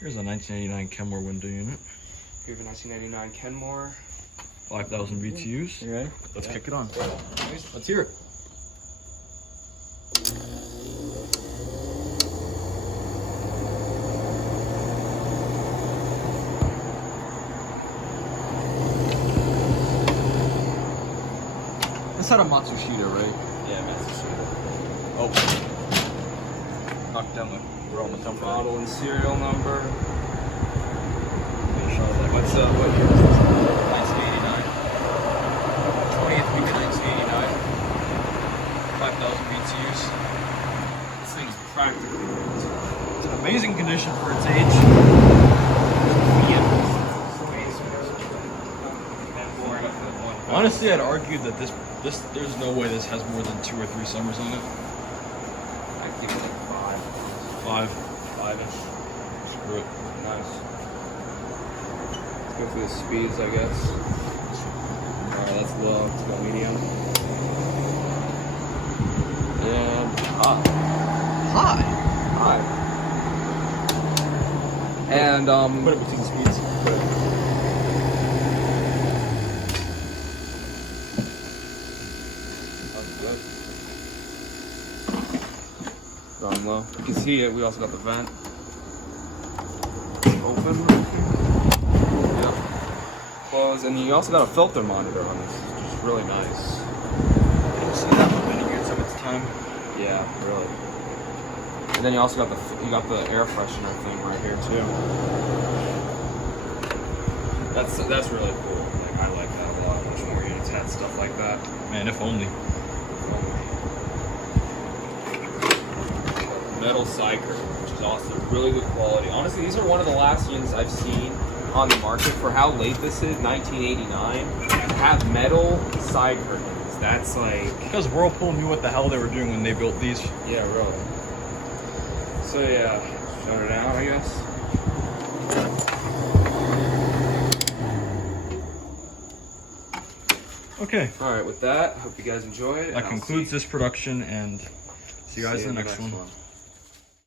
Here's a 1989 Kenmore window unit. Here's a 1999 Kenmore. 5,000 BTUs. You ready? Let's kick it on. Let's hear it. This had a Matsushita, right? Yeah, Matsushita. Oh. Knock down the roll on the temper. Model and serial number. What year is this? 1989. 20th week of 1989. 5,000 BTUs. This thing's practically. It's in amazing condition for its age. Honestly, I'd argue that this there's no way this has more than 2 or 3 summers on it. I think it's like 5. 5-ish. Screw it. Nice. Let's go for the speeds, I guess. Alright, that's low. Let's go medium. And high. High. And Put it between speeds. Going low. You can see it. We also got the vent open. Yep. Close. And you also got a filter monitor on this, which is really nice. You don't see that many units of its time. Yeah, really. And then you also got the air freshener thing right here too. That's really cool. Like, I like that a lot. Much more units had stuff like that. Man, if only. Metal side curtain, which is also really good quality. Honestly, these are one of the last units I've seen on the market for how late this is, 1989. Have metal side curtains. That's like... Because Whirlpool knew what the hell they were doing when they built these. Yeah, really. So yeah, shut her down, I guess. Okay. Alright, with that, hope you guys enjoyed. That concludes this production, and see you guys in the next one.